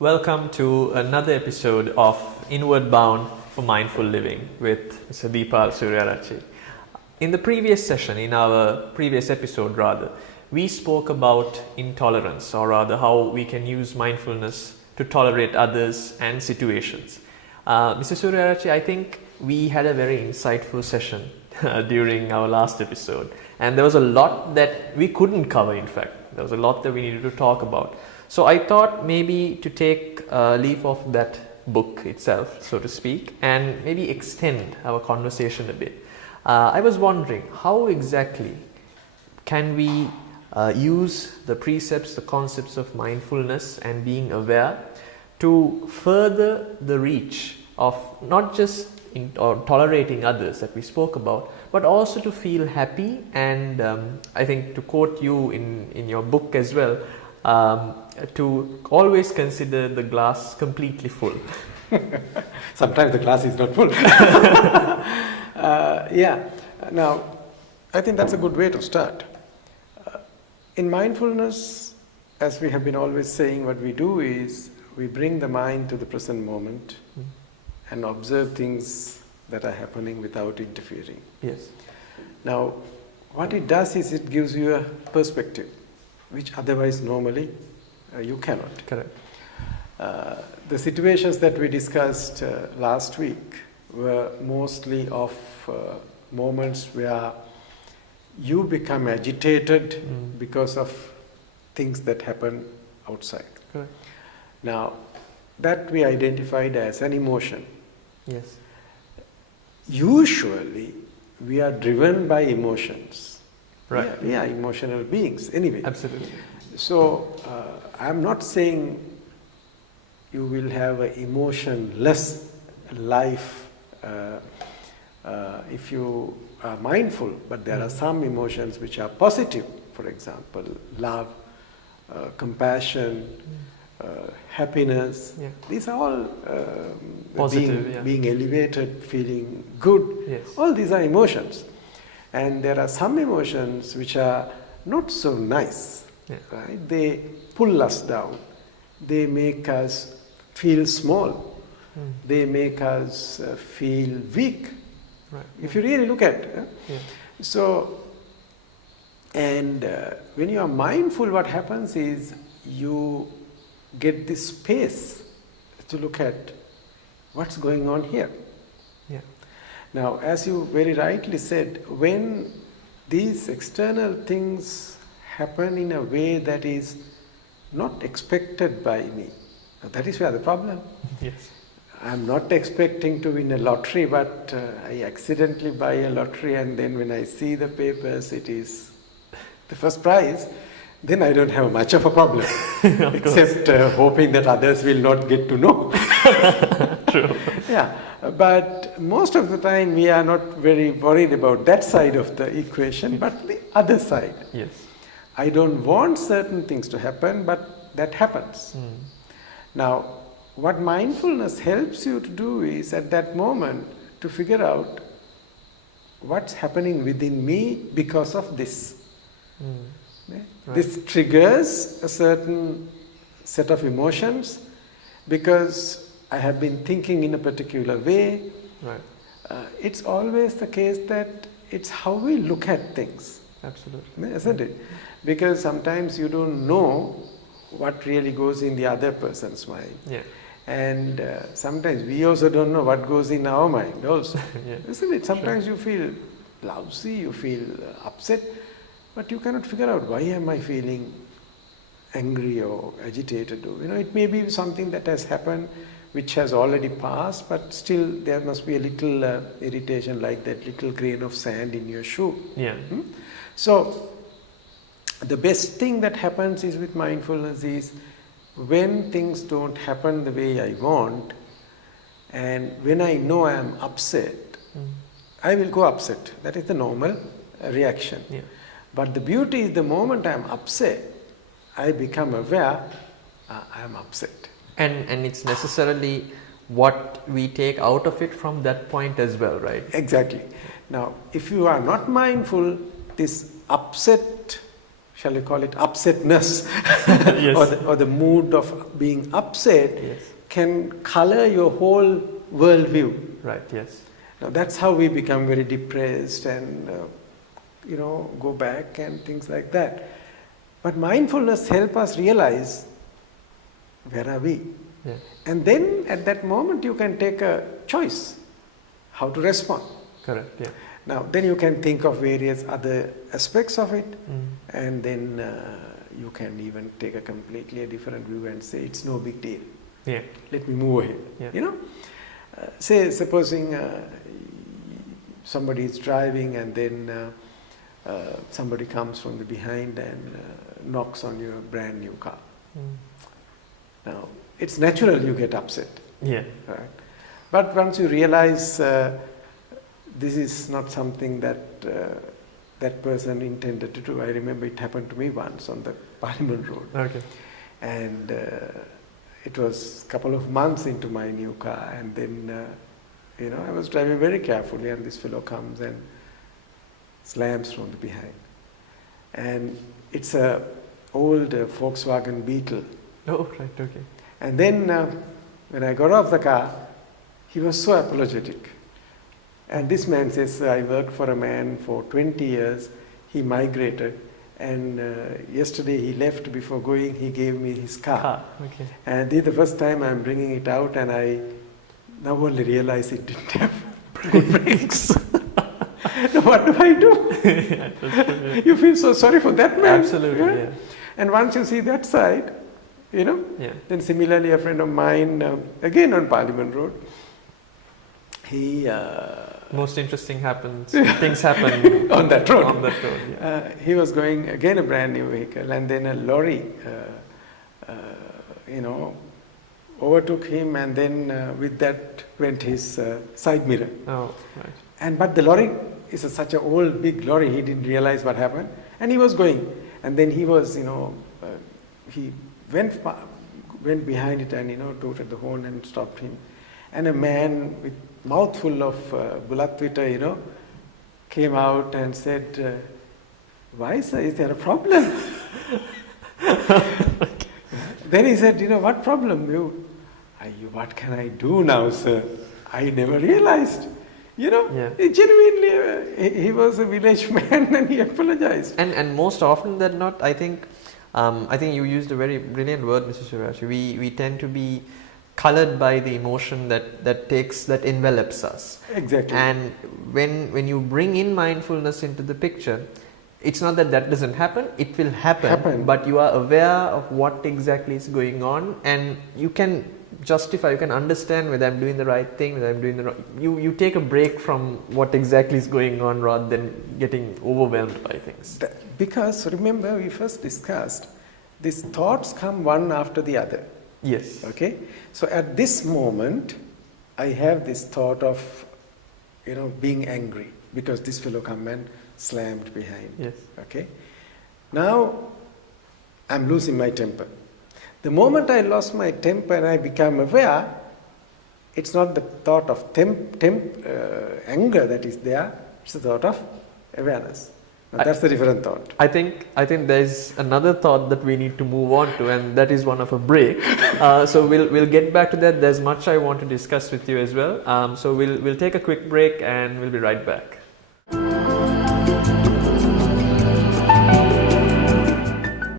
Welcome to another episode of Inward Bound for Mindful Living with Mr. Deepal Suryarachi. In the previous session, in our previous episode rather, we spoke about intolerance, or rather how we can use mindfulness to tolerate others and situations. Mr. Suryarachi, I think we had a very insightful session during our last episode, and there was a lot that we couldn't cover. In fact, there was a lot that we needed to talk about. So I thought maybe to take a leaf of that book itself, so to speak, and maybe extend our conversation a bit. I was wondering, how exactly can we use the precepts, the concepts of mindfulness and being aware to further the reach of not just tolerating others that we spoke about, but also to feel happy and I think, to quote you in your book as well, to always consider the glass completely full. Sometimes the glass is not full. Now, I think that's a good way to start. In mindfulness, as we have been always saying, what we do is we bring the mind to the present moment and observe things that are happening without interfering. Yes. Now, what it does is it gives you a perspective, which otherwise normally you cannot. Correct. The situations that we discussed last week were mostly of moments where you become agitated because of things that happen outside. Correct. Now, that we identified as an emotion. Yes. Usually, we are driven by emotions. Right. We are emotional beings anyway. Absolutely. So, I'm not saying you will have an emotionless life if you are mindful, but there are some emotions which are positive. For example, love, compassion, happiness. Yeah. These are all Positive, being elevated, feeling good. Yes. All these are emotions. And there are some emotions which are not so nice. Yeah. Right? They pull us down. They make us feel small. They make us feel weak. Right. If you really look at it. Yeah. So, and when you are mindful, what happens is you get this space to look at what's going on here. Yeah. Now, as you very rightly said, when these external things happen in a way that is not expected by me, that is where the problem. Yes. I'm not expecting to win a lottery, but I accidentally buy a lottery, and then when I see the papers, it is the first prize, then I don't have much of a problem. Except hoping that others will not get to know. True. Yeah, but most of the time we are not very worried about that side of the equation, but the other side. Yes. I don't want certain things to happen, but that happens. Now, what mindfulness helps you to do is, at that moment, to figure out what's happening within me because of this. Okay? Right. This triggers a certain set of emotions because I have been thinking in a particular way. Right. It's always the case that it's how we look at things. Absolutely. Isn't it? Because sometimes you don't know what really goes in the other person's mind. Yeah. And sometimes we also don't know what goes in our mind also. Yeah. Isn't it? Sometimes you feel lousy, you feel upset, but you cannot figure out, why am I feeling angry or agitated? Or, it may be something that has happened which has already passed, but still there must be a little irritation, like that little grain of sand in your shoe. Yeah. So, the best thing that happens is with mindfulness is, when things don't happen the way I want, and when I know I am upset, I will go upset. That is the normal reaction. Yeah. But the beauty is, the moment I am upset, I become aware I am upset. And it's necessarily what we take out of it from that point as well, right? Exactly. Now, if you are not mindful, this upset shall we call it upsetness, Yes. or the mood of being upset, Yes. can color your whole worldview. Right. Yes. Now that's how we become very depressed and go back and things like that. But mindfulness helps us realize, where are we? Yeah. And then at that moment you can take a choice how to respond. Correct. Yeah. Now then you can think of various other aspects of it, Mm. and then you can even take a completely different view and say it's no big deal. Yeah. Let me move ahead. Yeah. Say supposing somebody is driving and then somebody comes from the behind and knocks on your brand new car. Mm. Now it's natural you get upset, Yeah. right? But once you realize this is not something that that person intended to do. I remember it happened to me once on the Parliament Road. Okay. And it was a couple of months into my new car, and then I was driving very carefully, and this fellow comes and slams from the behind. And it's a old Volkswagen Beetle. Oh, right. Okay. And then when I got off the car, he was so apologetic. And this man says, I worked for a man for 20 years, he migrated, and yesterday he left. Before going, he gave me his car. Okay. And this is the first time I'm bringing it out, and I now only realize it didn't have good brakes. Now what do I do? Yeah, that's true, yeah. You feel so sorry for that man. Absolutely. yeah? Yeah. And once you see that side, Yeah. then similarly a friend of mine, again on Parliament Road, he Most interesting things happen on that road. On that road. Yeah. He was going again a brand new vehicle, and then a lorry, overtook him, and then with that went his side mirror. Oh, right. But the lorry is such an old big lorry, he didn't realize what happened, and he was going, and then he was, he went behind it and tooted the horn and stopped him, and a man with mouthful of bulatwita, came out and said, "Why, sir? Is there a problem?" Then he said, "What problem? What can I do now, sir? I never realized." Yeah. Genuinely, he was a village man and he apologized. And most often than not, I think you used a very brilliant word, Mr. Suryachi. We tend to be colored by the emotion that envelops us. Exactly. And when you bring in mindfulness into the picture, it's not that doesn't happen, it will happen, but you are aware of what exactly is going on, and you can justify, you can understand whether I'm doing the right thing, whether I'm doing the wrong. You take a break from what exactly is going on rather than getting overwhelmed by things. Because remember, we first discussed, these thoughts come one after the other. Yes. Okay? So at this moment, I have this thought of, being angry because this fellow come and slammed behind. Yes. Okay? Now, I'm losing my temper. The moment I lost my temper and I become aware, it's not the thought of anger that is there, it's the thought of awareness. Now that's the different thought. I think there's another thought that we need to move on to, and that is one of a break. So we'll get back to that. There's much I want to discuss with you as well. So we'll take a quick break and we'll be right back.